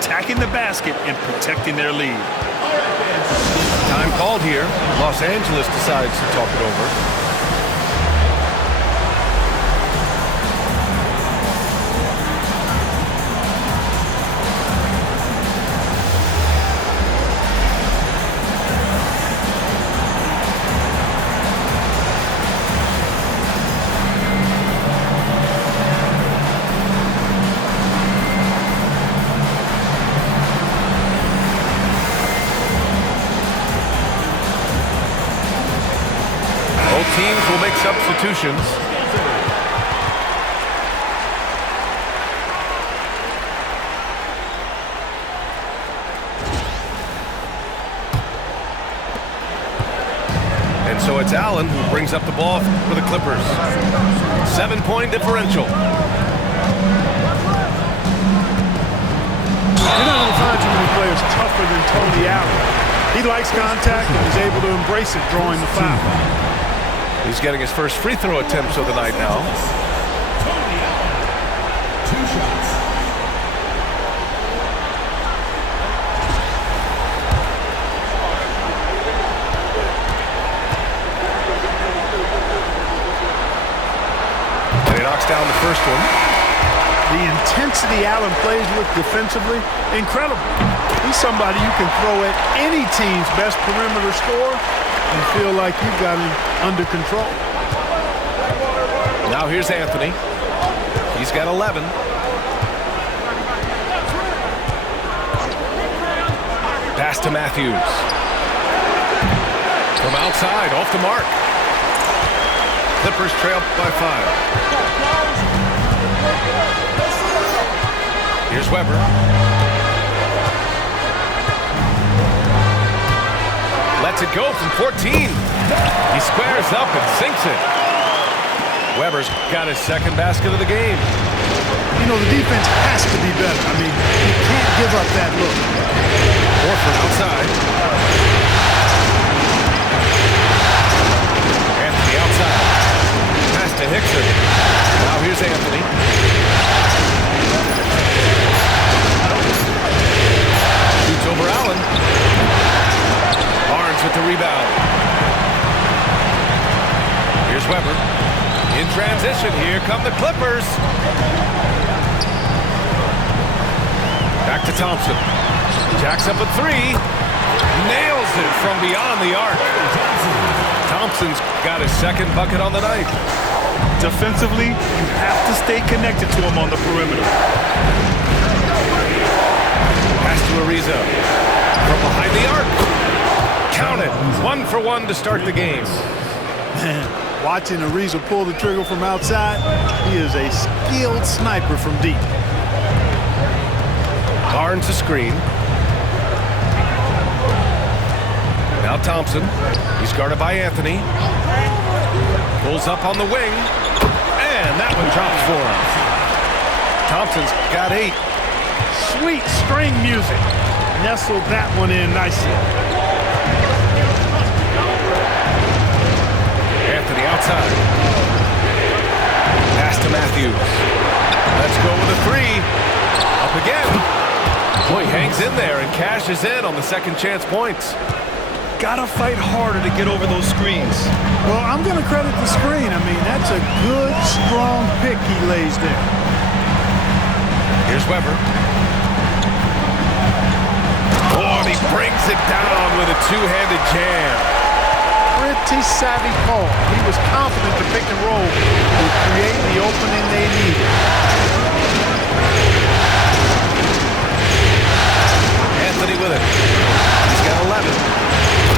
attacking the basket and protecting their lead. Time called here. Los Angeles decides to talk it over. Teams will make substitutions. And so it's Allen who brings up the ball for the Clippers. 7-point differential. You're not going to find too many players tougher than Tony Allen. He likes contact and is able to embrace it, drawing the foul. He's getting his first free throw attempts of the night now. Tony Allen, 2 shots. And he knocks down the first one. The intensity Allen plays with defensively, incredible. He's somebody you can throw at any team's best perimeter scorer and feel like you've got him under control. Now here's Anthony. He's got 11. Pass to Matthews. From outside, off the mark. Clippers trail by 5. Here's Weber. Lets it go from 14. He squares up and sinks it. Weber's got his second basket of the game. You know, the defense has to be better. I mean, you can't give up that look. Horford outside. Anthony outside. Pass to Hickson. Now here's Anthony. Shoots over Allen. Barnes with the rebound. Here's Weber. In transition, here come the Clippers. Back to Thompson. Jacks up a 3. Nails it from beyond the arc. Thompson's got his second bucket on the night. Defensively, you have to stay connected to him on the perimeter. Pass to Ariza. From behind the arc. Count it. 1 for 1 to start the game. Man, watching Ariza pull the trigger from outside, he is a skilled sniper from deep. Barnes a screen. Now Thompson. He's guarded by Anthony. Pulls up on the wing. And that one drops for him. Thompson's got 8. Sweet string music. Nestled that one in nicely. Anthony outside. Pass to Matthews. Let's go with a 3. Up again. Boy, hangs in there and cashes in on the second chance points. Gotta fight harder to get over those screens. Well, I'm going to credit the screen. I mean, that's a good, strong pick he lays there. Here's Weber. Oh, and he brings it down with a two-handed jam. Pretty savvy call. He was confident the pick and roll would create the opening they needed. Anthony with it. He's got 11.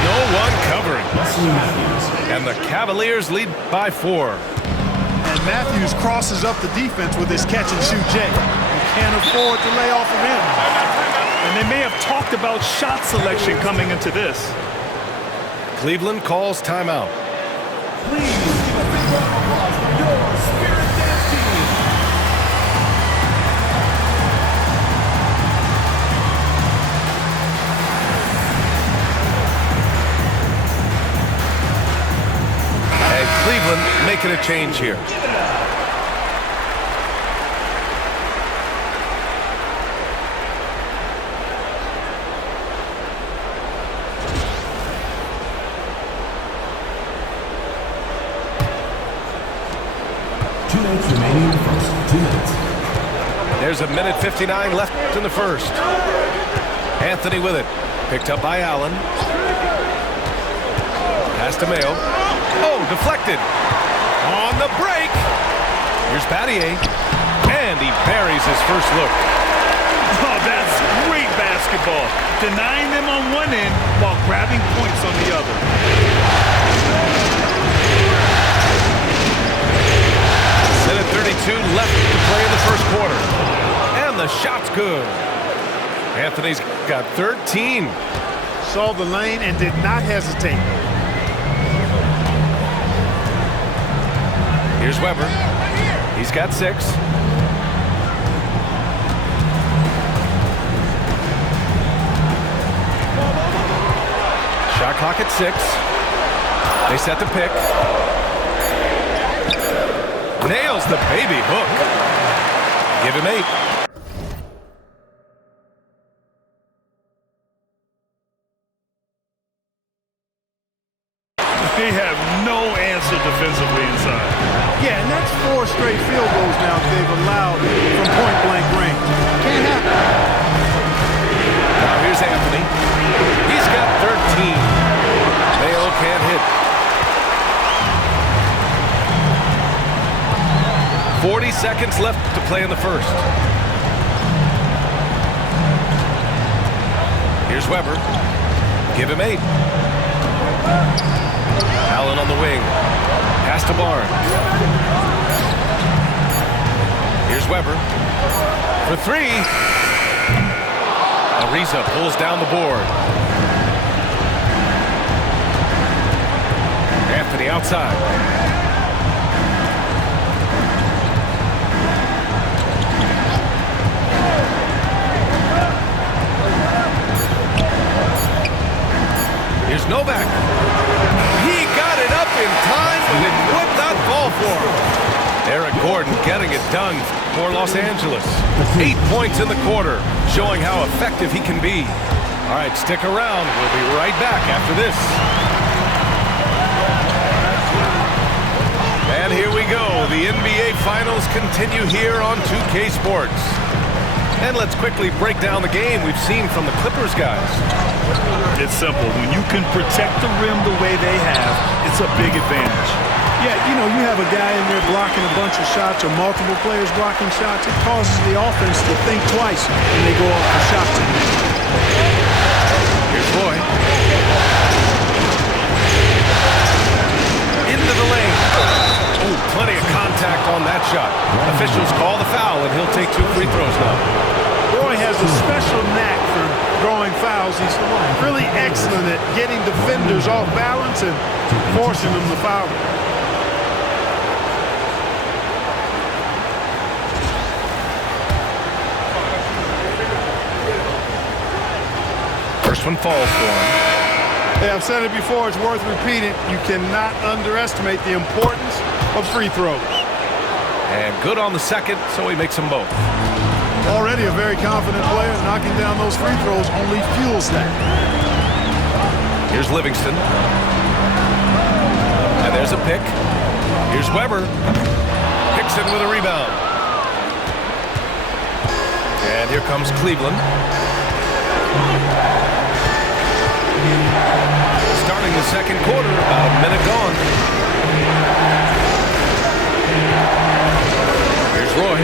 No one covering. And the Cavaliers lead by 4. And Matthews crosses up the defense with his catch-and-shoot J. You can't afford to lay off of him. And they may have talked about shot selection coming into this. Cleveland calls timeout. Please give a big round of applause for your Spirit Dance team. And Cleveland making a change here. minutes remaining in the first. 2 minutes. There's a minute 59 left in the first. Anthony with it. Picked up by Allen. Pass to Mayo. Oh, deflected. On the break. Here's Battier. And he buries his first look. Oh, that's great basketball. Denying them on one end while grabbing points on the other. Minute 32 left to play in the first quarter. And the shot's good. Anthony's got 13. Saw the lane and did not hesitate. Here's Weber. He's got 6. Shot clock at 6. They set the pick. Nails the baby hook. Give him 8. They have no answer defensively inside. Yeah, and that's 4 straight field goals now they've allowed from point-blank range. Can't happen. Now here's Anthony. He's got 13. Mayo can't hit. 40 seconds left to play in the first. Here's Weber. Give him 8. Allen on the wing. Pass to Barnes. Here's Weber. For 3. Ariza pulls down the board. Anthony outside. Here's Novak. He got it up in time, but it would not fall for him. Eric Gordon getting it done for Los Angeles. 8 points in the quarter, showing how effective he can be. All right, stick around. We'll be right back after this. And here we go. The NBA Finals continue here on 2K Sports. And let's quickly break down the game we've seen from the Clippers guys. It's simple. When you can protect the rim the way they have, it's a big advantage. Yeah, you know, you have a guy in there blocking a bunch of shots or multiple players blocking shots. It causes the offense to think twice when they go off for shots. Here's Roy. Into the lane. Oh, plenty of contact on that shot. Officials call the foul, and he'll take 2 free throws now. Roy has a special knack for drawing fouls. He's really excellent at getting defenders off balance and forcing them to foul. First one falls for him. Hey, I've said it before, it's worth repeating. You cannot underestimate the importance of free throws. And good on the second, so he makes them both. Already a very confident player. Knocking down those free throws only fuels that. Here's Livingston. And there's a pick. Here's Weber. Hickson with a rebound. And here comes Cleveland. Starting the second quarter, about a minute gone. Here's Roy.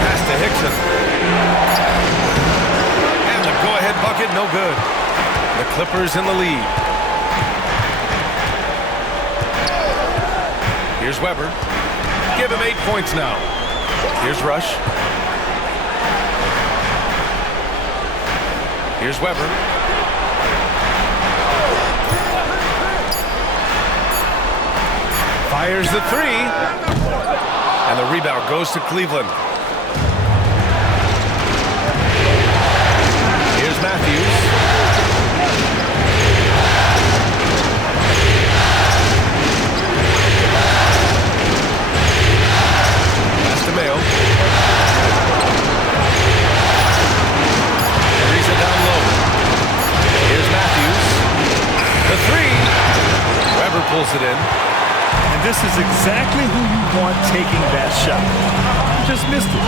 Pass to Hickson. And the go-ahead bucket, no good. The Clippers in the lead. Here's Weber. Give him 8 points now. Here's Rush. Here's Weber. Fires the 3. And the rebound goes to Cleveland. Here's Matthews. Pass to Mayo. Ariza down low. Here's Matthews. The 3. Weber pulls is exactly who you want taking that shot. You just missed it.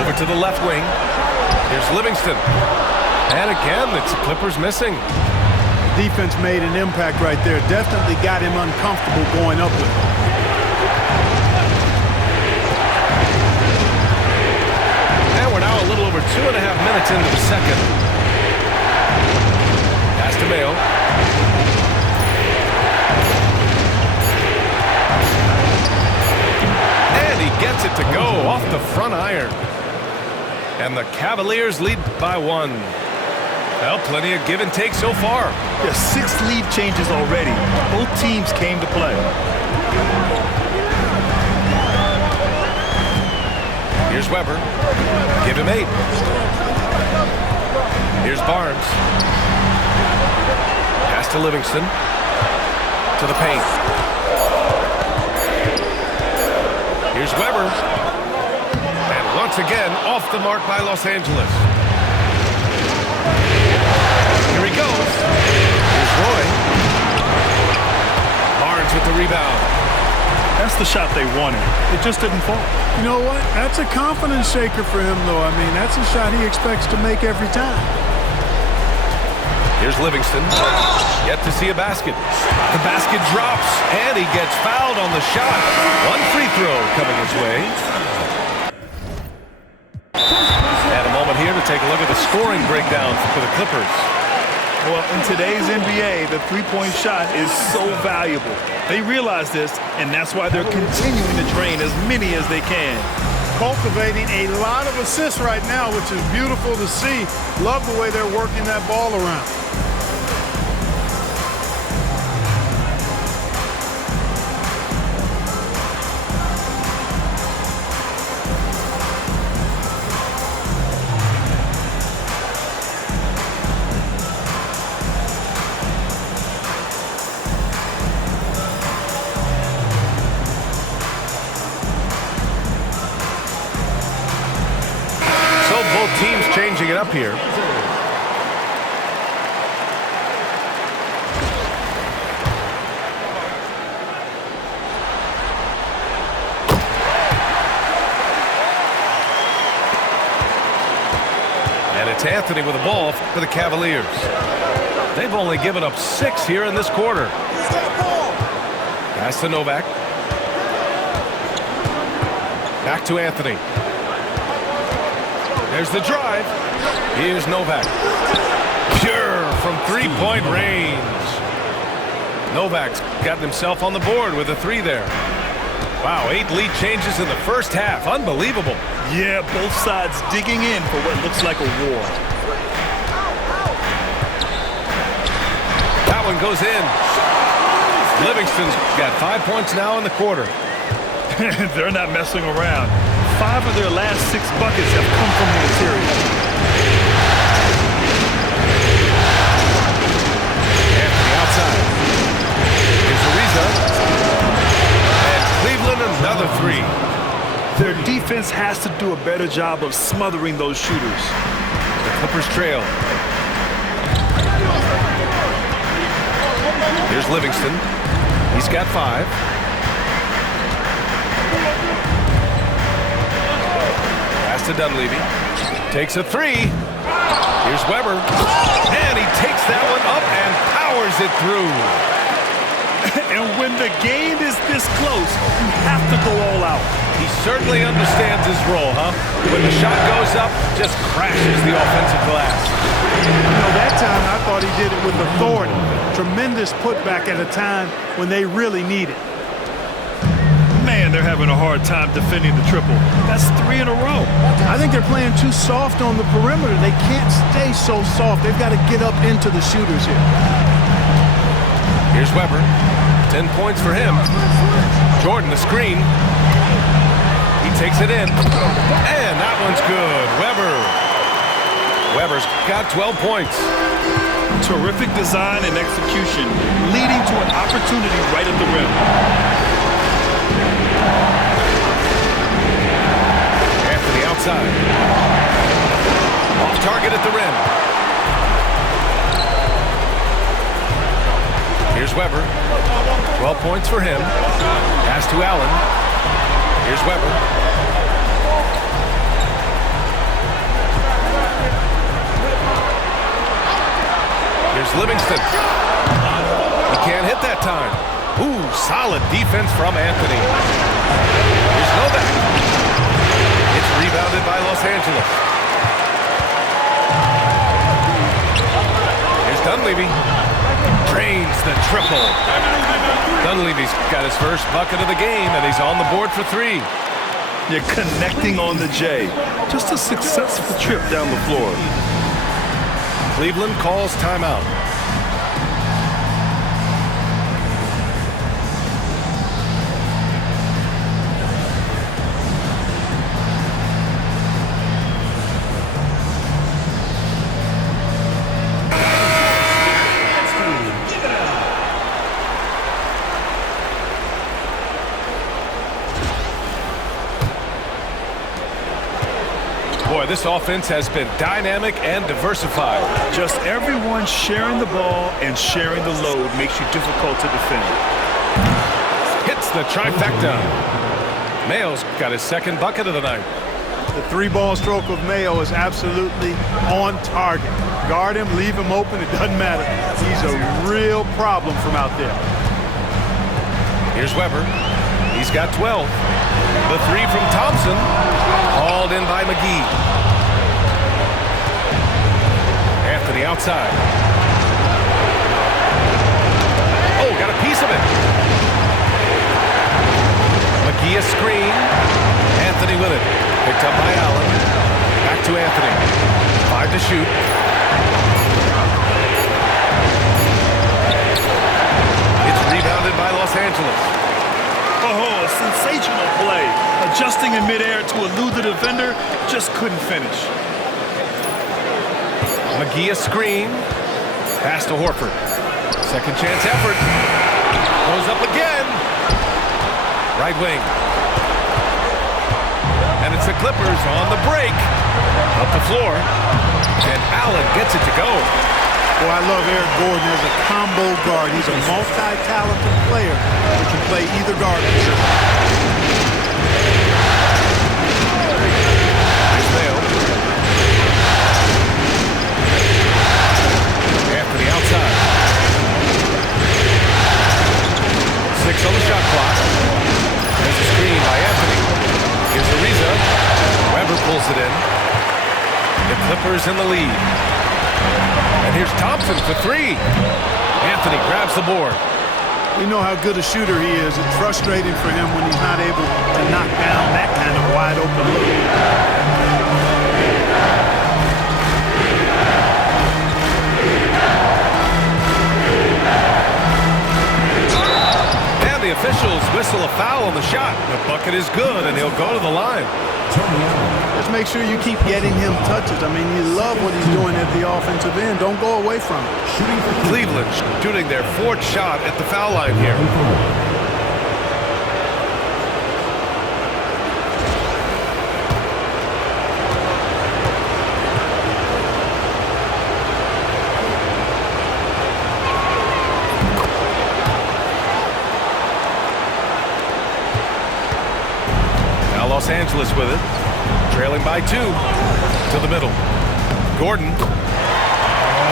Over to the left wing. Here's Livingston. And again, it's the Clippers missing. Defense made an impact right there. Definitely got him uncomfortable going up with it. And we're now a little over 2.5 minutes into the second. Pass to Mayo. And he gets it to go off the front iron. And the Cavaliers lead by 1. Well, plenty of give and take so far. There's 6 lead changes already. Both teams came to play. Here's Weber. Give him 8. Here's Barnes. Pass to Livingston. To the paint. Here's Weber. And once again, off the mark by Los Angeles. Here he goes. Here's Roy. Barnes with the rebound. That's the shot they wanted. It just didn't fall. You know what? That's a confidence shaker for him, though. I mean, that's a shot he expects to make every time. Here's Livingston. Yet to see a basket. The basket drops, and he gets fouled on the shot. 1 free throw coming his way. And a moment here to take a look at the scoring breakdown for the Clippers. Well, in today's NBA, the three-point shot is so valuable. They realize this, and that's why they're continuing to drain as many as they can. Cultivating a lot of assists right now, which is beautiful to see. Love the way they're working that ball around. Teams changing it up here. And it's Anthony with the ball for the Cavaliers. They've only given up 6 here in this quarter. Pass to Novak. Back to Anthony. There's the drive. Here's Novak. Pure from three-point range. Novak's gotten himself on the board with a 3 there. Wow, 8 lead changes in the first half. Unbelievable. Yeah, both sides digging in for what looks like a war. That one goes in. Livingston's got 5 points now in the quarter. They're not messing around. 5 of their last 6 buckets have come from the interior. Anthony outside. Here's Ariza. And Cleveland another 3. Their defense has to do a better job of smothering those shooters. The Clippers trail. Here's Livingston. He's got 5. To Dunleavy. Takes a 3. Here's Weber. And he takes that one up and powers it through. And when the game is this close, you have to go all out. He certainly understands his role, huh? When the shot goes up, just crashes the offensive glass. You know, that time I thought he did it with authority. Tremendous putback at a time when they really need it. Man, they're having a hard time defending the triple. That's 3 in a row. I think they're playing too soft on the perimeter. They can't stay so soft. They've got to get up into the shooters here. Here's Weber. 10 points for him. Jordan, the screen. He takes it in. And that one's good. Weber's got 12 points. Terrific design and execution, leading to an opportunity right at the rim. Anthony outside. Off target at the rim. Here's Weber. 12 points for him. Pass to Allen. Here's Weber. Here's Livingston. He can't hit that time. Ooh, solid defense from Anthony. Here's Novak. It's rebounded by Los Angeles. Here's Dunleavy. Drains the triple. Dunleavy's got his first bucket of the game, and he's on the board for 3. You're connecting on the J. Just a successful trip down the floor. Cleveland calls timeout. Boy, this offense has been dynamic and diversified. Just everyone sharing the ball and sharing the load makes you difficult to defend. Hits the trifecta. Mayo's got his second bucket of the night. The 3-ball stroke of Mayo is absolutely on target. Guard him, leave him open, it doesn't matter. He's a real problem from out there. Here's Weber. He's got 12. The 3 from Thompson. Hauled in by McGee. Anthony outside. Oh, got a piece of it. McGee a screen. Anthony with it. Picked up by Allen. Back to Anthony. 5 to shoot. It's rebounded by Los Angeles. Oh, a sensational play. Adjusting in midair to elude the defender, just couldn't finish. McGee a screen. Pass to Horford. Second chance effort. Goes up again. Right wing. And it's the Clippers on the break. Up the floor. And Allen gets it to go. Boy, I love Eric Gordon as a combo guard. He's a multi-talented player who can play either guard position. Here's Mayo. Anthony outside. 6 on the shot clock. There's a screen by Anthony. Here's Ariza. Weber pulls it in. The Clippers in the lead. And here's Thompson for 3. Anthony grabs the board. We know how good a shooter he is. It's frustrating for him when he's not able to knock down that kind of wide open look. And the officials whistle a foul on the shot. The bucket is good, and he'll go to the line. Just make sure you keep getting him touches. I mean, you love what he's doing at the offensive end. Don't go away from it. Cleveland shooting their 4th shot at the foul line here. Now Los Angeles with it. Trailing by 2 to the middle. Gordon.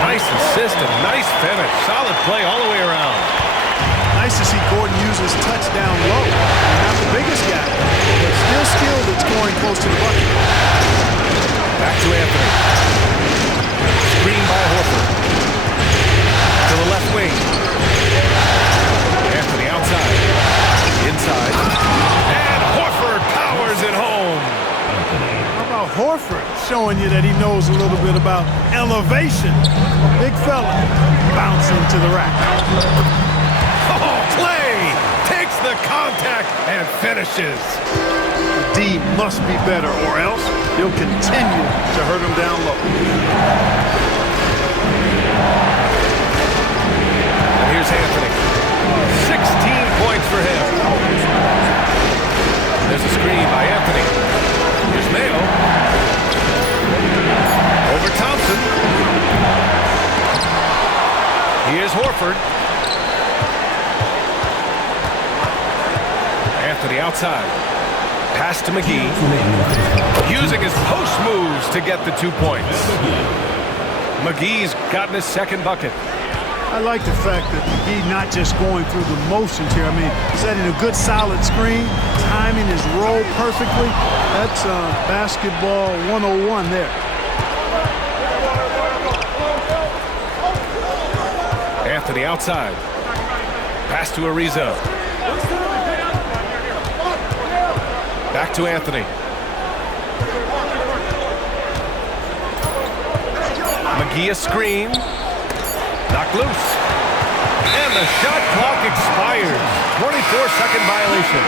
Nice assist and nice finish. Solid play all the way around. Nice to see Gordon use his touchdown low. Not the biggest guy, but still skilled at scoring close to the bucket. Back to Anthony. Screen by Horford. To the left wing. Anthony outside. Inside. And Horford powers it home. How about Horford showing you that he knows a little bit about elevation? A big fella bouncing to the rack. Oh, Clay takes the contact and finishes. The D must be better, or else he'll continue to hurt him down low. And here's Anthony. 16 points for him. There's a screen by Anthony. Here's Mayo. Over Here's Horford. Anthony outside. Pass to McGee. Using his post moves to get the 2 points. McGee's gotten his second bucket. I like the fact that McGee not just going through the motions here. I mean, setting a good solid screen, timing his roll perfectly. That's basketball 101 there. Anthony outside. Pass to Ariza. Back to Anthony. McGee a screen. Knocked loose. And the shot clock expires. 24-second violation.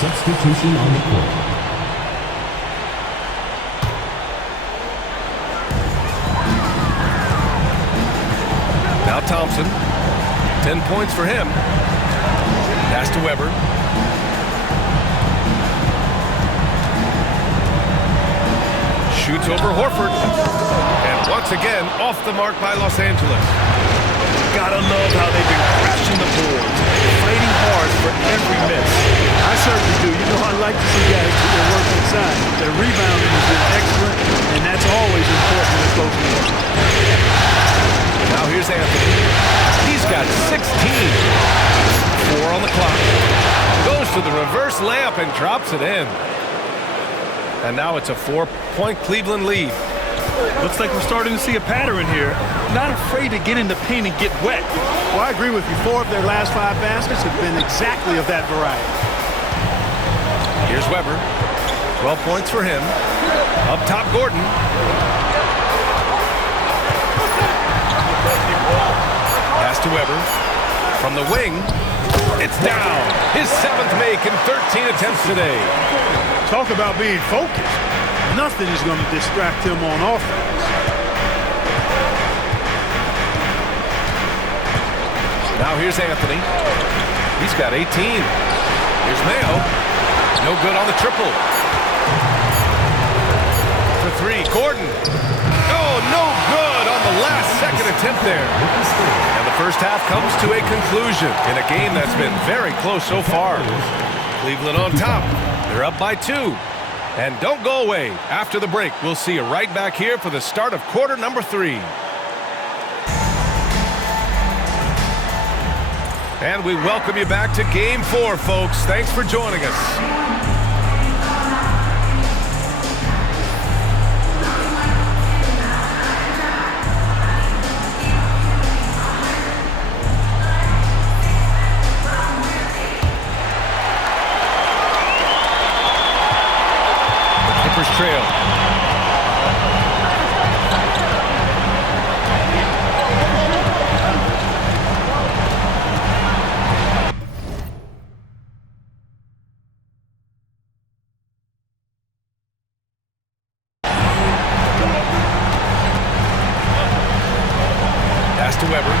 Substitution on the court. Now Thompson. 10 points for him. Pass to Weber. Shoots over Horford. And once again, off the mark by Los Angeles. Gotta love how they've been crashing the boards, fighting hard for every miss. I certainly do. You know, I like to see guys do their work inside. Their rebounding has been excellent, and that's always important in a close game. Now here's Anthony. He's got 16. 4 on the clock. Goes to the reverse layup and drops it in. And now it's a 4-point Cleveland lead. Looks like we're starting to see a pattern here. Not afraid to get in the paint and get wet. Well, I agree with you. 4 of their last 5 baskets have been exactly of that variety. Here's Weber. 12 points for him. Up top, Gordon. Pass to Weber. From the wing. It's down. His 7th make in 13 attempts today. Talk about being focused. Nothing is going to distract him on offense. Now here's Anthony. He's got 18. Here's Mayo. No good on the triple. For 3, Gordon. Oh, no good on the last second attempt there. And the first half comes to a conclusion in a game that's been very close so far. Cleveland on top. They're up by 2. And don't go away. After the break, we'll see you right back here for the start of quarter number 3. And we welcome you back to Game 4, folks. Thanks for joining us. Trail. Pass to Weber.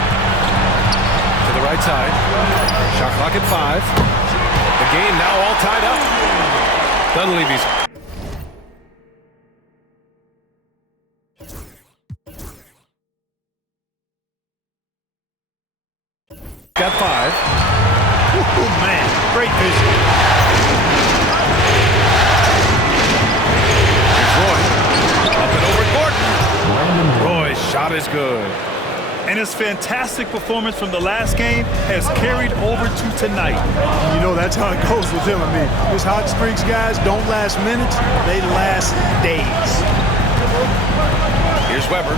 To the right side. Shot clock at 5. The game now all tied up. Dunleavy's got 5. Oh, man. Great vision. Here's Roy. Up and over Gordon. Roy's shot is good. And his fantastic performance from the last game has carried over to tonight. You know, that's how it goes with him. I mean, his hot streaks, guys, don't last minutes. They last days. Here's Weber.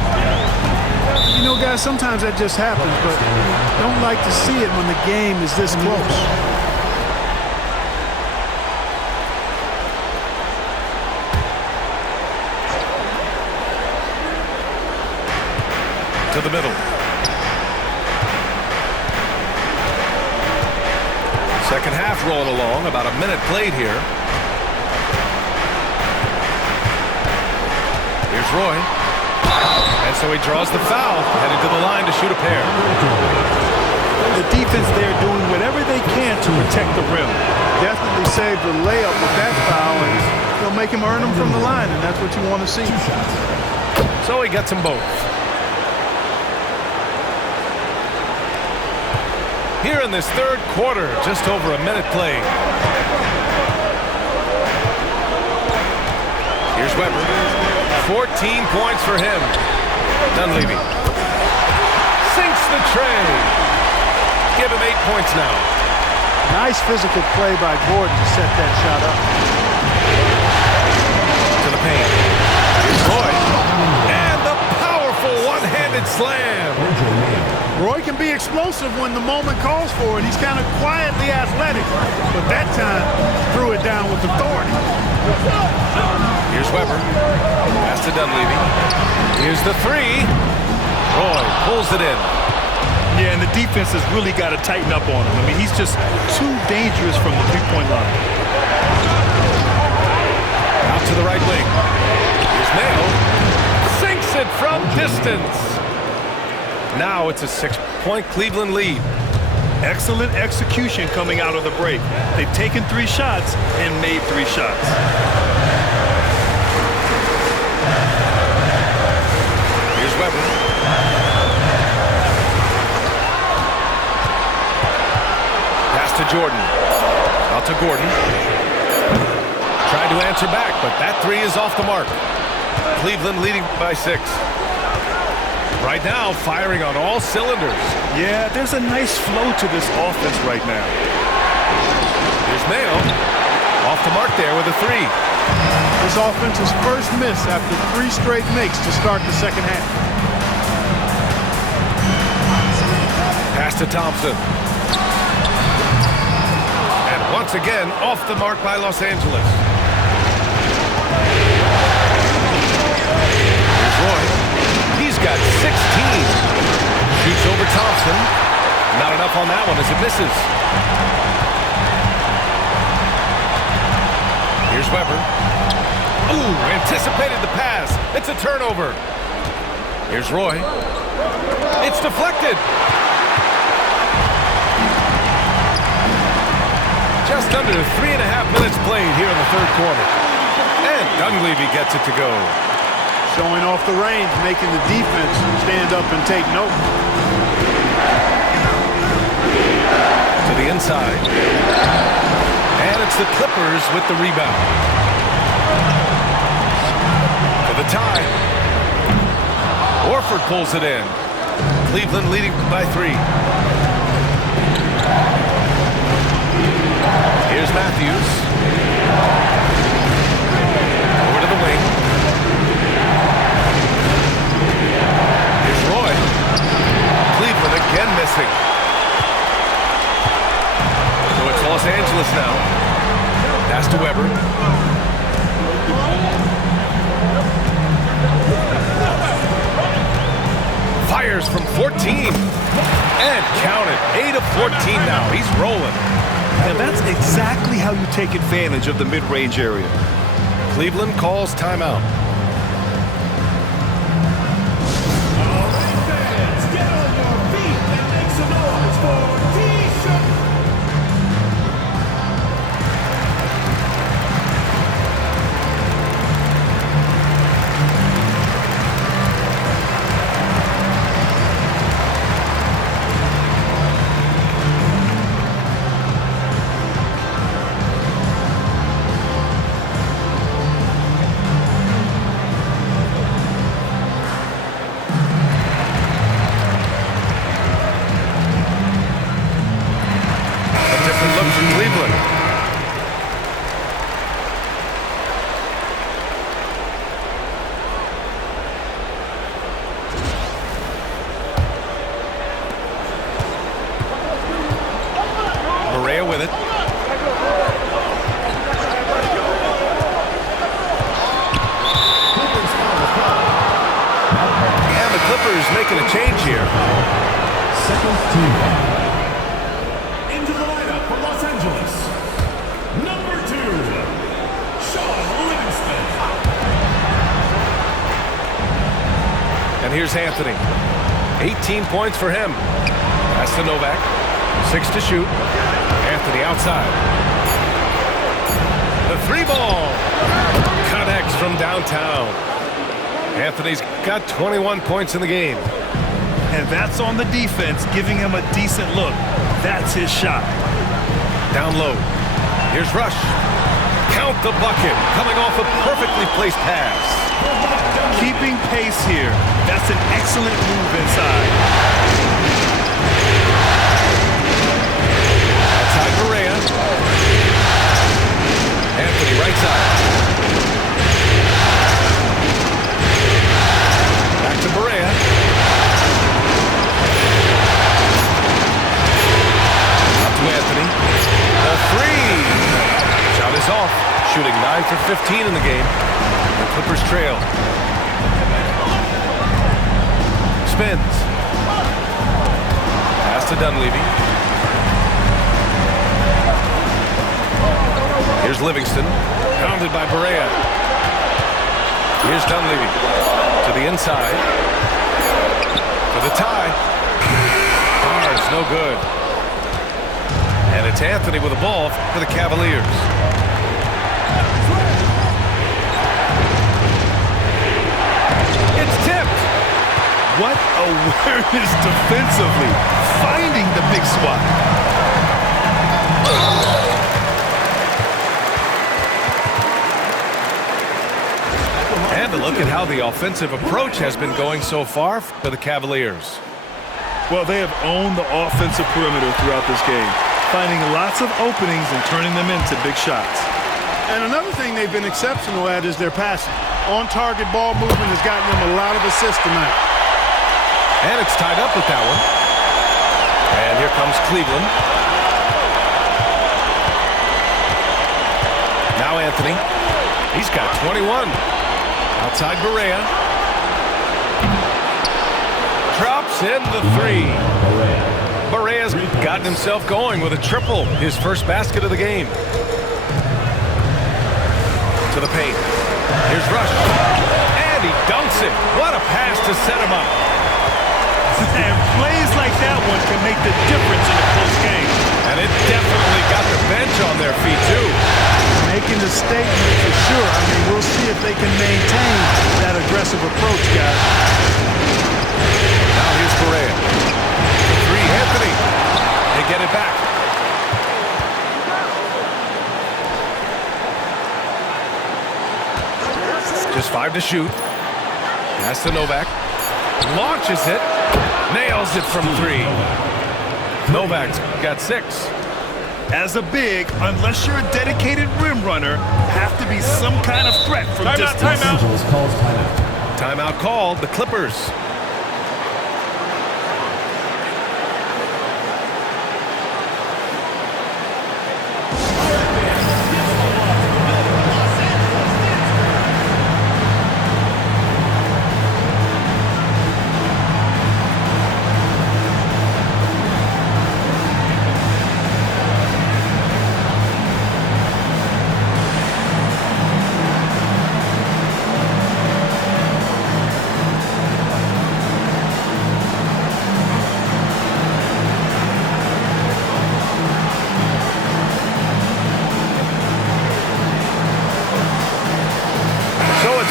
You know, guys, sometimes that just happens, but don't like to see it when the game is this close. To the middle. Second half rolling along, about a minute played here. Here's Roy. And so he draws the foul, headed to the line to shoot a pair. The defense there doing whatever they can to protect the rim. Definitely saved the layup with that foul, and he'll make him earn them from the line, and that's what you want to see. So he gets them both. Here in this third quarter, just over a minute played. Here's Weber. 14 points for him. Dunleavy. Sinks the tray. Give him 8 points now. Nice physical play by Gordon to set that shot up. To the paint. Here's Roy. And the powerful one-handed slam. Roy can be explosive when the moment calls for it. He's kind of quietly athletic, but that time threw it down with authority. Here's Weber. Pass to Dunleavy. Here's the three. Roy pulls it in. Yeah, and the defense has really got to tighten up on him. I mean, he's just too dangerous from the three-point line. Out to the right wing. Here's Mayo. Sinks it from distance. Now it's a 6-point Cleveland lead. Excellent execution coming out of the break. They've taken 3 shots and made 3 shots. Here's Weber. Pass to Jordan. Out to Gordon. Tried to answer back, but that 3 is off the mark. Cleveland leading by 6. Right now, firing on all cylinders. Yeah, there's a nice flow to this offense right now. Here's Mayo. Off the mark there with a 3. This offense's first miss after 3 straight makes to start the second half. Pass to Thompson. And once again, off the mark by Los Angeles. Here's Roy. He's got 16. Shoots over Thompson. Not enough on that one as it misses. Here's Weber. Ooh, anticipated the pass. It's a turnover. Here's Roy. It's deflected. Just under 3.5 minutes played here in the third quarter. And Dunleavy gets it to go. Showing off the range, making the defense stand up and take note. To the inside. And it's the Clippers with the rebound. For the tie. Horford pulls it in. Cleveland leading by 3. Here's Matthews. Over to the wing. Here's Roy. Cleveland again missing. So it's Los Angeles now. Pass to Weber. Fires from 14. And count it. 8 of 14 now. He's rolling. And that's exactly how you take advantage of the mid-range area. Cleveland calls timeout. Fans, get on your feet and make some noise for T-shirt. With it. And the Clippers making a change here. Second team. Into the lineup for Los Angeles. Number 2, Sean Livingston. And here's Anthony. 18 points for him. That's to Novak. 6 to shoot. Anthony outside. The 3-ball connects from downtown. Anthony's got 21 points in the game. And that's on the defense, giving him a decent look. That's his shot. Down low. Here's Rush. Count the bucket. Coming off a perfectly placed pass. Keeping pace here. That's an excellent move inside. Outside Berea. Anthony right side. Back to Berea. Up to Anthony. The three. Shot is off. Shooting 9 for 15 in the game. The Clippers trail. Spins. Pass to Dunleavy. Here's Livingston. Pounded by Berea. Here's Dunleavy. To the inside. For the tie. Barnes, no good. And it's Anthony with the ball for the Cavaliers. It's tipped. What awareness defensively. Finding the big swat. And a look at how the offensive approach has been going so far for the Cavaliers. Well, they have owned the offensive perimeter throughout this game, finding lots of openings and turning them into big shots. And another thing they've been exceptional at is their passing. On-target ball movement has gotten them a lot of assists tonight. And it's tied up with that one. And here comes Cleveland. Now Anthony. He's got 21. Outside Berea. Drops in the three. Berea's gotten himself going with a triple. His first basket of the game. To the paint. Here's Rush. And he dunks it. What a pass to set him up. And plays like that one can make the difference in a close game. And it definitely got the bench on their feet, too. Making the statement for sure. I mean, we'll see if they can maintain that aggressive approach, guys. Now here's Berea. Three, Anthony. They get it back. Just 5 to shoot. Pass to Novak. Launches it. Nails it from 3. Novak's got 6. As a big, unless you're a dedicated rim runner, have to be some kind of threat from distance. Timeout called. The Clippers.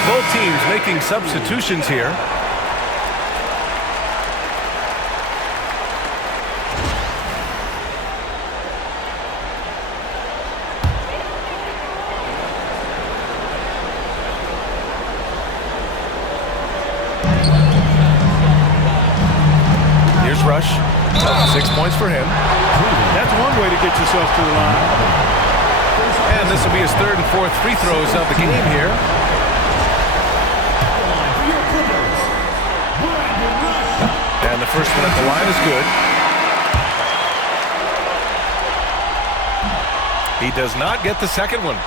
Both teams making substitutions here. Here's Rush. 6 points for him. That's one way to get yourself to the line. And this will be his 3rd and 4th free throws of the game here. And the first one at the line is good. He does not get the second one.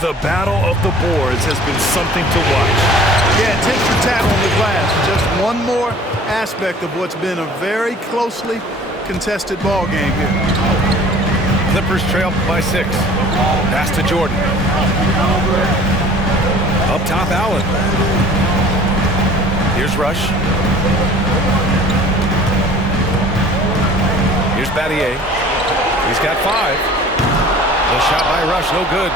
The battle of the boards has been something to watch. Yeah, tit for tat on the glass. Just one more aspect of what's been a very closely contested ball game here. Clippers trail by 6. Pass to Jordan. Up top, Allen. Here's Rush. Here's Battier. He's got 5. The shot by Rush, no good.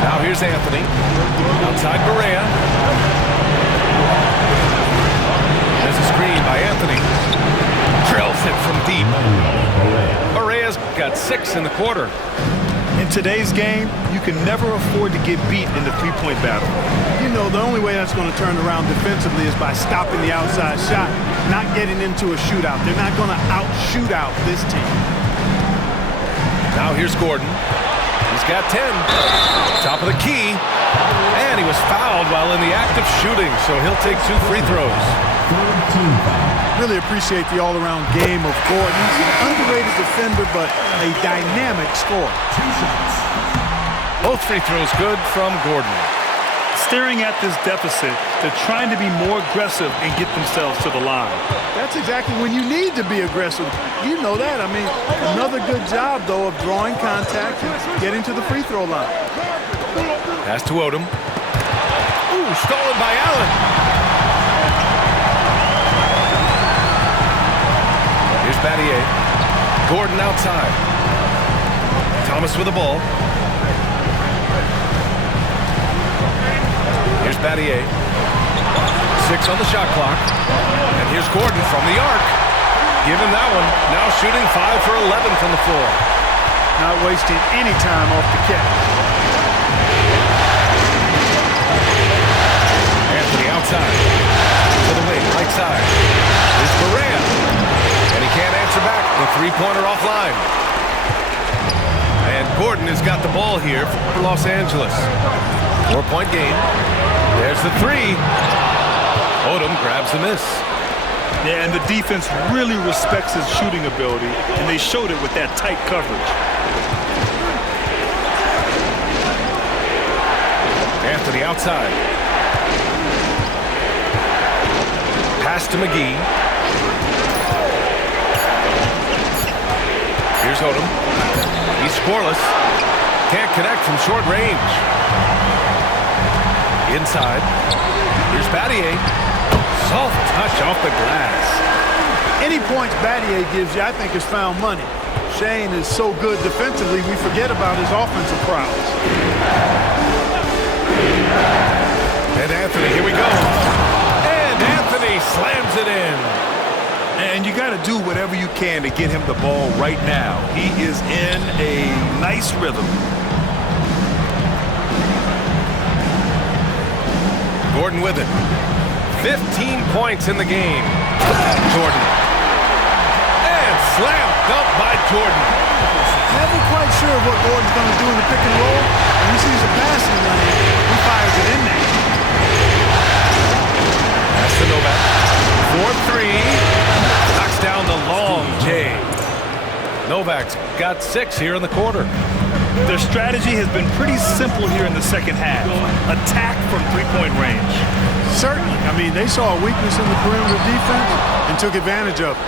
Now here's Anthony. Outside Berea. There's a screen by got 6 in the quarter. In today's game, you can never afford to get beat in the three-point battle. You know, the only way that's going to turn around defensively is by stopping the outside shot, not getting into a shootout. They're not going to out-shoot out this team. Now here's Gordon. He's got 10. Top of the key. And he was fouled while in the act of shooting, so he'll take 2 free throws. Really appreciate the all-around game of Gordon. He's an underrated defender, but a dynamic scorer. Both free throws good from Gordon. Staring at this deficit, they're trying to be more aggressive and get themselves to the line. That's exactly when you need to be aggressive. You know that. I mean, another good job, though, of drawing contact and getting to the free throw line. Pass to Odom. Ooh, stolen by Allen. Here's Battier. Gordon outside. Thomas with the ball. Here's Battier. 6 on the shot clock. And here's Gordon from the arc. Give him that one. Now shooting 5 for 11 from the floor. Not wasting any time off the catch. Anthony outside. To the wing, right side. Here's Correa. And he can't answer back. The three-pointer offline. And Gordon has got the ball here for Los Angeles. 4-point game. There's the 3. Odom grabs the miss. Yeah, and the defense really respects his shooting ability, and they showed it with that tight coverage. Anthony outside. Pass to McGee. Here's Odom. He's scoreless. Can't connect from short range. Inside. Here's Battier. Soft touch off the glass. Any points Battier gives you, I think, is found money. Shane is so good defensively, we forget about his offensive prowess. And Anthony, here we go. And Anthony slams it in. And you got to do whatever you can to get him the ball right now. He is in a nice rhythm. Gordon with it. 15 points in the game. Jordan. And slam dunk by Jordan. Never quite sure what Gordon's going to do in the pick and roll. When he sees a passing lane, he fires it in there. That's the Novak. 4-3. Knocks down the long J. Novak's got 6 here in the quarter. Their strategy has been pretty simple here in the second half. Attack from three-point range. Certainly. I mean, they saw a weakness in the perimeter defense and took advantage of it.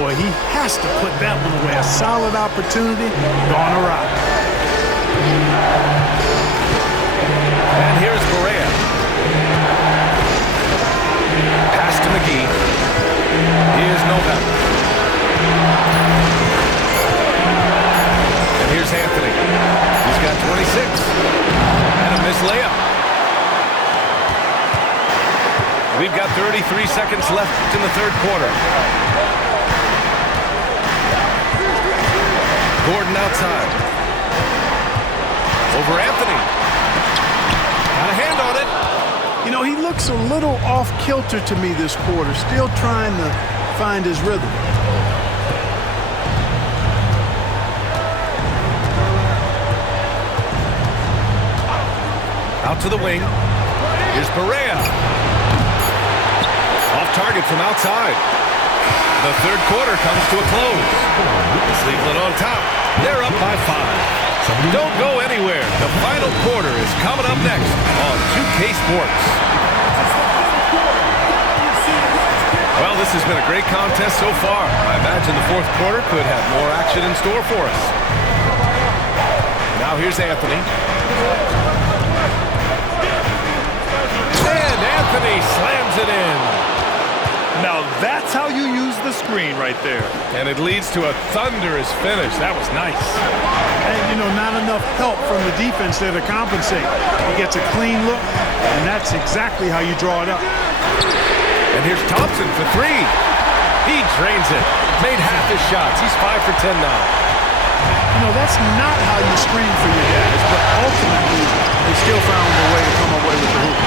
Boy, he has to put that one away. A solid opportunity gone awry. And here's Correa. Pass to McGee. Here's Novak. And here's Anthony. He's got 26. And a missed layup. We've got 33 seconds left in the third quarter. Gordon outside. Over Anthony. Got a hand on it. You know, he looks a little off-kilter to me this quarter, still trying to find his rhythm. Out to the wing. Here's Correa. Off target from outside. The third quarter comes to a close. Cleveland on top. They're up by 5. Don't go anywhere. The final quarter is coming up next on 2K Sports. Well, this has been a great contest so far. I imagine the fourth quarter could have more action in store for us. Now here's Anthony. And Anthony slams it in. Now that's how you use the screen right there. And it leads to a thunderous finish. That was nice. And, you know, not enough help from the defense there to compensate. He gets a clean look, and that's exactly how you draw it up. And here's Thompson for 3. He drains it. Made half his shots. He's 5 for 10 now. You know, that's not how you screen for your guys, but ultimately, they still found a way to come away with the hoop.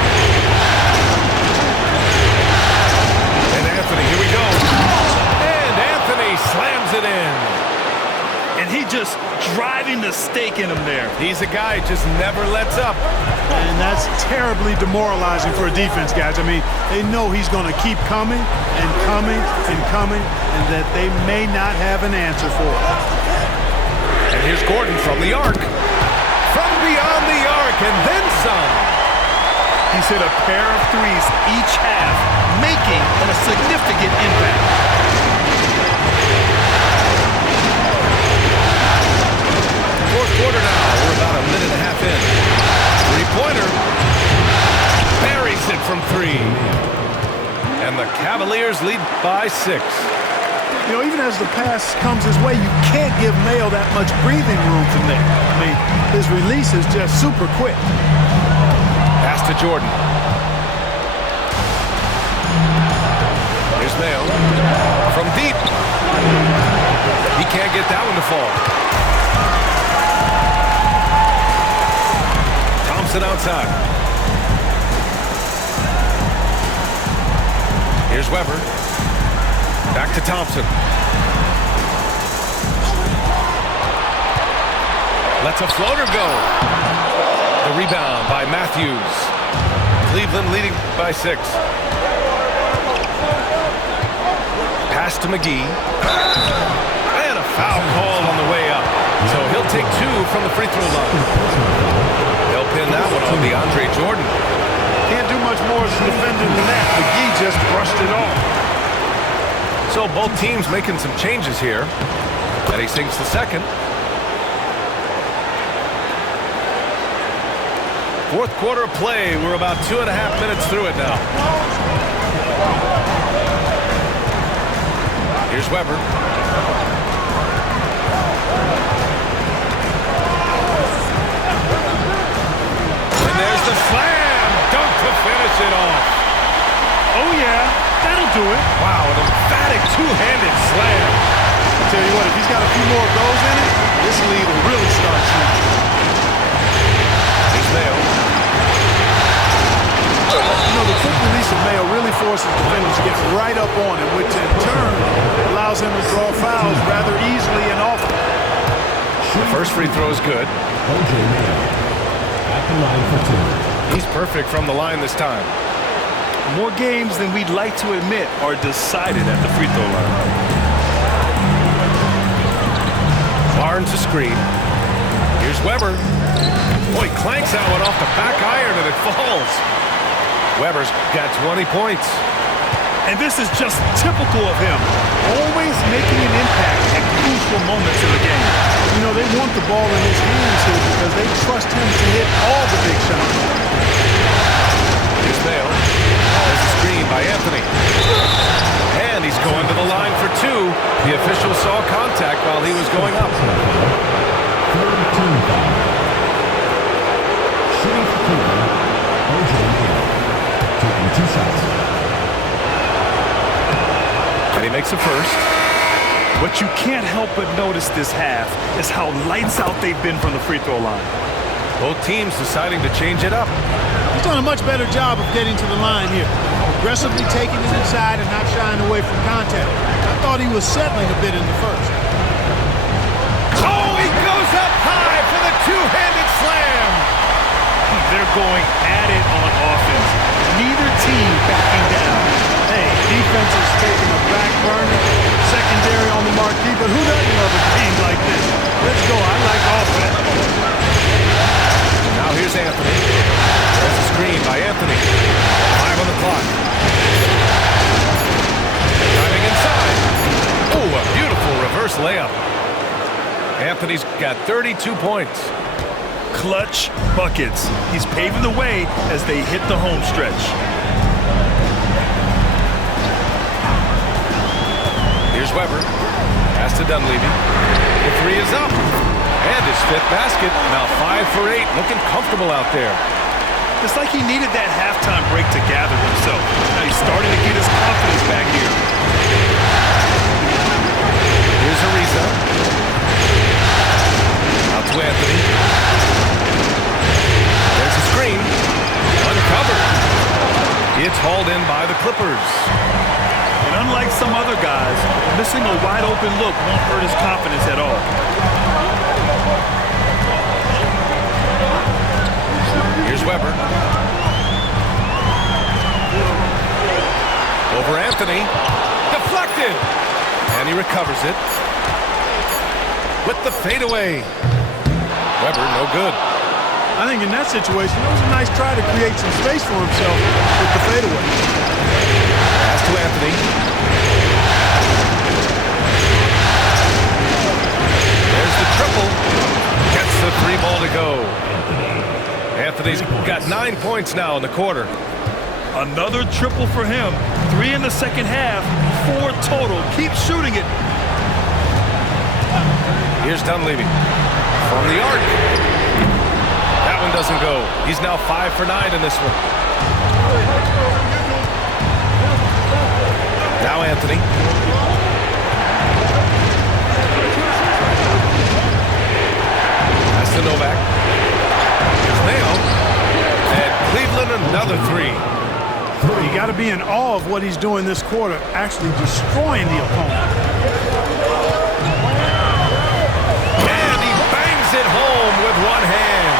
And Anthony, here we go. And Anthony slams it in. And he just driving the stake in him there. He's a guy who just never lets up. And that's terribly demoralizing for a defense, guys. I mean, they know he's going to keep coming and coming and coming, and that they may not have an answer for it. And here's Gordon from the arc. From beyond the arc, and then some. He's hit a pair of threes each half, making a significant impact. Fourth quarter now. We're about a minute and a half in. Three-pointer. Buries it from 3. And the Cavaliers lead by 6. You know, even as the pass comes his way, you can't give Mayo that much breathing room from there. I mean, his release is just super quick. Pass to Jordan. Here's Mayo. From deep. He can't get that one to fall. Thompson outside. Here's Weber. Back to Thompson. Lets a floater go. The rebound by Matthews. Cleveland leading by 6. Pass to McGee. And a foul called on the way up. So he'll take 2 from the free throw line. They'll pin that one on DeAndre Jordan. Can't do much more as a defender than that. McGee just brushed it off. So both teams making some changes here. And he sinks the second. Fourth quarter of play. We're about 2.5 minutes through it now. Here's Weber. And there's the slam. Dunk to finish it off. Oh, yeah. That'll do it. Wow, an emphatic two-handed slam. I'll tell you what, if he's got a few more goals in it, this lead will really start shooting. Here's Mayo. You know, the quick release of Mayo really forces defenders to get right up on him, which in turn allows him to draw fouls rather easily and often. The first free throw is good. OJ Mayo at the line for 2. He's perfect from the line this time. More games than we'd like to admit are decided at the free throw line. Barnes a screen. Here's Weber. Boy, clanks that one off the back iron and it falls. Weber's got 20 points. And this is just typical of him, always making an impact at crucial moments in the game. You know, they want the ball in his hands here because they trust him to hit all the big shots. Here's Mayo. There's a screen by Anthony. And he's going to the line for 2. The official saw contact while he was going up. Third team foul. Shooting for Cleveland, OJ Mayo. Taking 2 shots. And he makes a first. What you can't help but notice this half is how lights out they've been from the free throw line. Both teams deciding to change it up. He's done a much better job of getting to the line here. Aggressively taking it inside and not shying away from contact. I thought he was settling a bit in the first. Oh, he goes up high for the two-handed slam. They're going at it on offense. Neither team backing down. Hey, defense is taking a back burner, secondary on the marquee, but who doesn't love a game like this? Let's go. I like offense. Now here's Anthony. There's a screen by Anthony. 5 on the clock. Driving inside. Oh, a beautiful reverse layup. Anthony's got 32 points. Clutch buckets. He's paving the way as they hit the home stretch. Here's Weber. Pass to Dunleavy. The 3 is up. And his 5th basket. Now 5 for 8. Looking comfortable out there. It's like he needed that halftime break to gather himself. Now he's starting to get his confidence back here. to Anthony. There's a screen. Uncovered. It's hauled in by the Clippers. And unlike some other guys, missing a wide open look won't hurt his confidence at all. Here's Weber. Over Anthony. Deflected. And he recovers it. With the fadeaway. Weber, no good. I think in that situation, it was a nice try to create some space for himself with the fadeaway. Pass to Anthony. There's the triple. Gets the 3 ball to go. Anthony's got 9 points now in the quarter. Another triple for him. 3 in the second half, 4 total. Keep shooting it. Here's Dunleavy from the arc. That one doesn't go. He's now 5 for 9 in this one. Now Anthony. That's the Novak. Here's Mayo. And Cleveland another 3. You got to be in awe of what he's doing this quarter, actually destroying the opponent. And he bangs it home with one hand.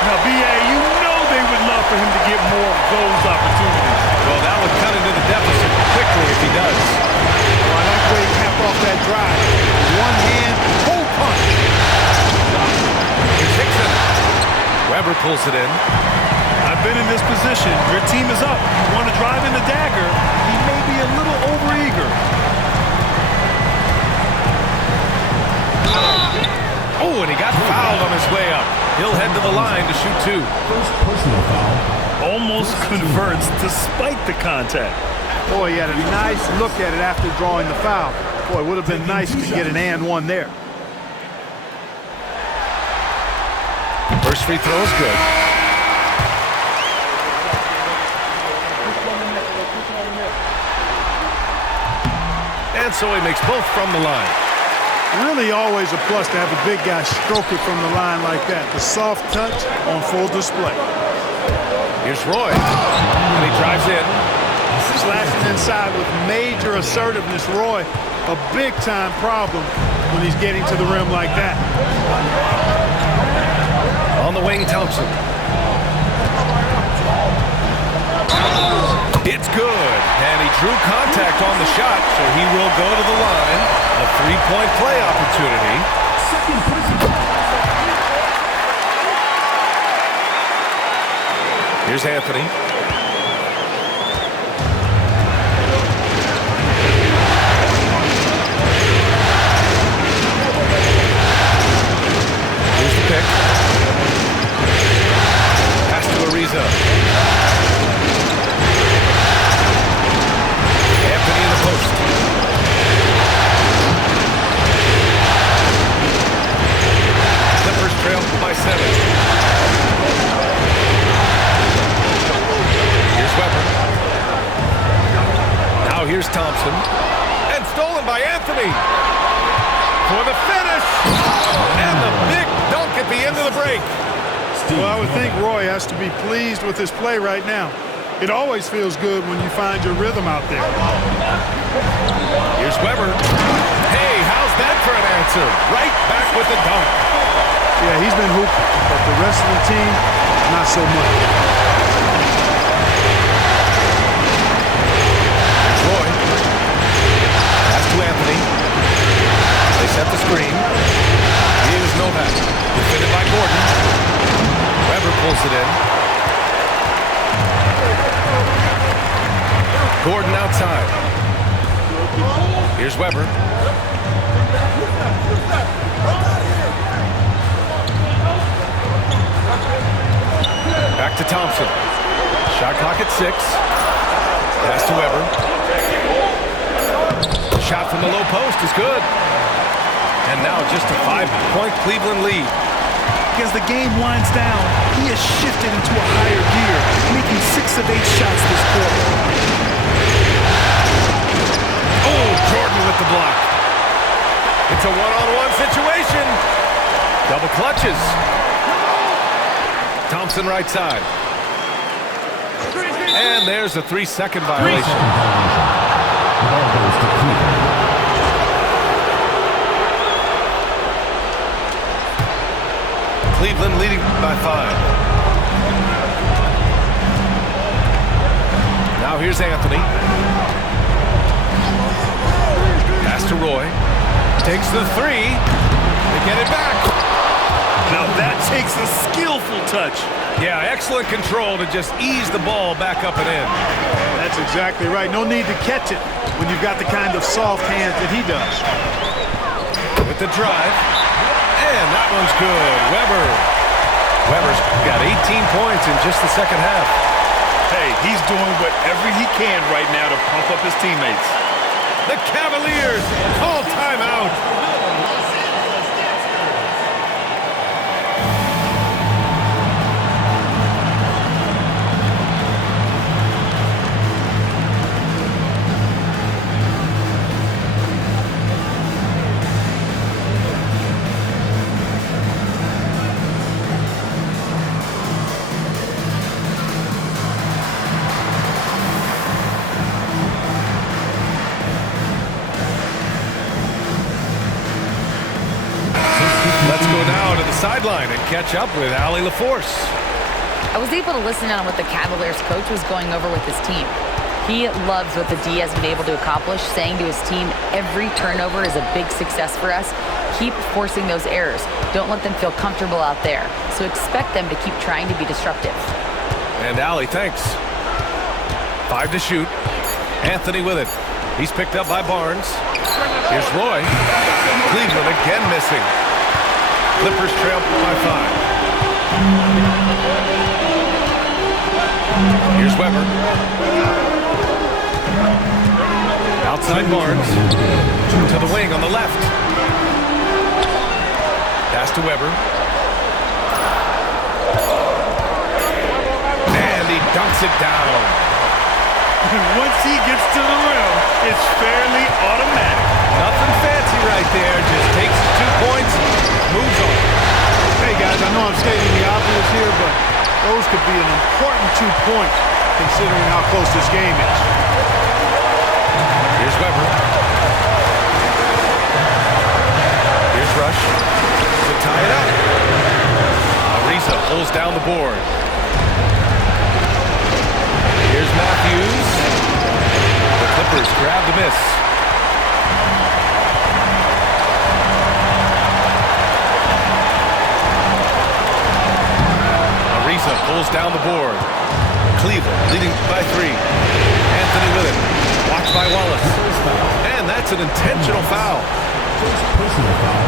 Now, B.A., you know they would love for him to get more of those opportunities. Well, that would cut into the deficit quickly if he does. Well, I like the way he capped off that drive. One hand, full punch. Here's Hickson. Weber pulls it in. I've been in this position. Your team is up. You want to drive in the dagger. He may be a little overeager. Oh, and he got fouled on his way up. He'll head to the line to shoot 2. First personal foul. Almost converts despite the contact. Boy, he had a nice look at it after drawing the foul. Boy, it would have been nice to get an and one there. First free throw is good. And so he makes both from the line. Really always a plus to have a big guy stroke it from the line like that. The soft touch on full display. Here's Roy. And he drives in. Slashing inside with major assertiveness. Roy, a big-time problem when he's getting to the rim like that. On the wing, Thompson. It's good. And he drew contact on the shot, so he will go to the line. A 3-point play opportunity. Second personal. Here's Anthony. Here's the pick. Pass to Ariza. Anthony in the post. Clippers trail by 7. Here's Weber. Now here's Thompson. And stolen by Anthony. For the finish. And the big dunk at the end of the break. Well, I would think Roy has to be pleased with his play right now. It always feels good when you find your rhythm out there. Here's Weber. Hey, how's that for an answer? Right back with the dunk. Yeah, he's been hooping, but the rest of the team, not so much. Here's Roy. Pass to Anthony. They set the screen. Here's Novak. Defended by Gordon. Weber pulls it in. Gordon outside. Here's Weber. Back to Thompson. Shot clock at 6. Pass to Weber. Shot from the low post is good. And now just a 5-point Cleveland lead. As the game winds down, he has shifted into a higher gear, making 6 of 8 shots this quarter. Oh, Jordan with the block. It's a one-on-one situation. Double clutch. switches. Thompson right side. And there's a 3-second violation. Cleveland leading by 5. Now here's Anthony. Pass to Roy. Takes the 3. They get it back. Now that takes a skillful touch. Yeah, excellent control to just ease the ball back up and in. That's exactly right. No need to catch it when you've got the kind of soft hands that he does. With the drive. And that one's good. Weber's got 18 points in just the second half. Hey, he's doing whatever he can right now to pump up his teammates. The Cavaliers call timeout. Let's go now to the sideline and catch up with Allie LaForce. I was able to listen in on what the Cavaliers coach was going over with his team. He loves what the D has been able to accomplish, saying to his team, every turnover is a big success for us. Keep forcing those errors. Don't let them feel comfortable out there. So expect them to keep trying to be disruptive. And Allie, thanks. 5 to shoot. Anthony with it. He's picked up by Barnes. Here's Roy. Cleveland again missing. Clippers trail by 5. Here's Weber. Outside Barnes. To the wing on the left. Pass to Weber. And he dunks it down. Once he gets to the rim, it's fairly automatic. Nothing fancy right there. Just takes his 2 points, moves on. Hey, guys, I know I'm stating the obvious here, but those could be an important 2 points considering how close this game is. Here's Weber. Here's Rush to tie it up. Ariza pulls down the board. Here's Matthews. The Clippers grab the miss. Ariza pulls down the board. Cleveland leading by 3. Anthony with it. Watched by Wallace. And that's an intentional foul. First personal foul.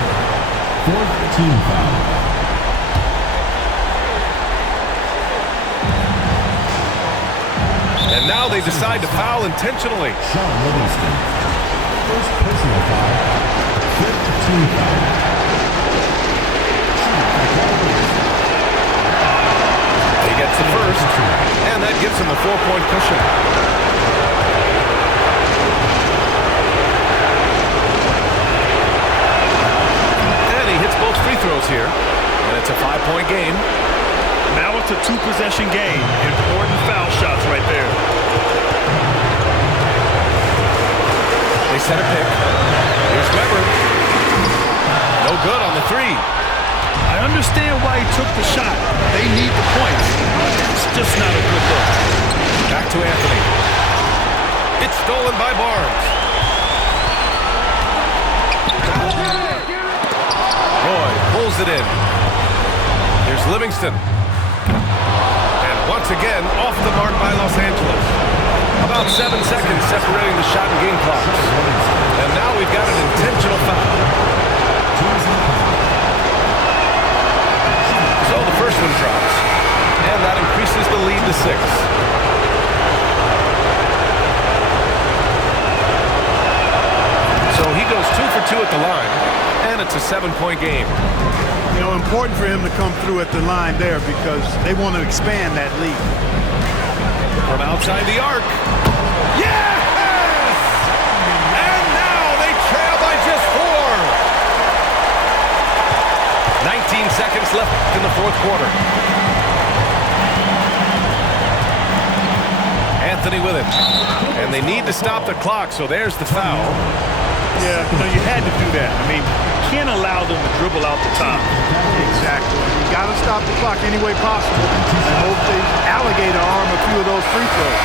Fourth team foul. And now they decide to foul intentionally. Sean Livingston. First personal foul. Fifth team foul. He gets the first, and that gives him a 4-point cushion. And he hits both free throws here, and it's a 5-point game. Now it's a 2-possession game. Important foul shots right there. They set a pick. Here's Weber. No good on the 3. I understand why he took the shot. They need the points. It's just not a good look. Back to Anthony. It's stolen by Barnes. Roy pulls it in. Here's Livingston. And once again, off the mark by Los Angeles. About 7 seconds separating the shot and game clocks. And now we've got an intentional foul. So the first one drops. And that increases the lead to 6. So he goes 2 for 2 at the line, and it's a 7-point game. You know, important for him to come through at the line there because they want to expand that lead. From outside the arc. Yes! And now they trail by just 4. 19 seconds minutes left in the fourth quarter. Anthony with it. And they need to stop the clock, so there's the foul. Yeah, you had to do that. I mean, you can't allow them to dribble out the top. Exactly. You got to stop the clock any way possible. And hope they alligator arm a few of those free throws.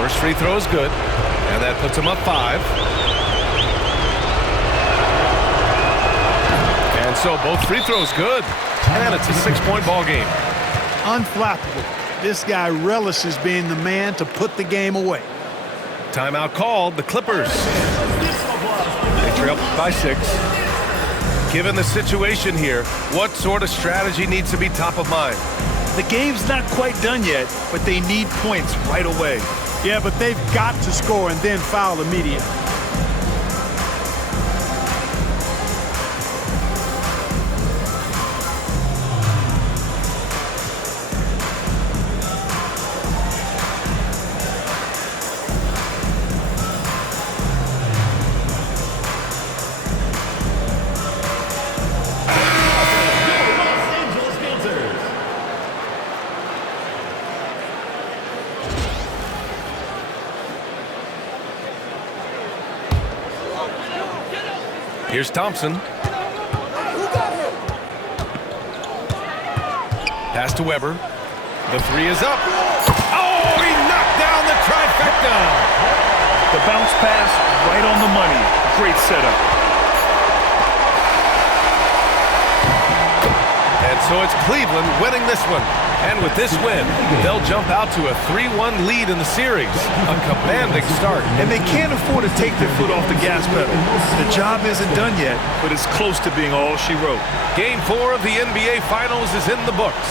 First free throw is good, and that puts them up 5. And so both free throws good, and it's a 6-point ball game. Unflappable. This guy relishes being the man to put the game away. Timeout called, the Clippers. They trail by 6. Given the situation here, what sort of strategy needs to be top of mind? The game's not quite done yet, but they need points right away. Yeah, but they've got to score and then foul immediately. Here's Thompson. Pass to Weber. The 3 is up. Oh, he knocked down the trifecta. The bounce pass right on the money. Great setup. And so it's Cleveland winning this one. And with this win, they'll jump out to a 3-1 lead in the series. A commanding start. And they can't afford to take their foot off the gas pedal. The job isn't done yet, but it's close to being all she wrote. Game 4 of the NBA Finals is in the books.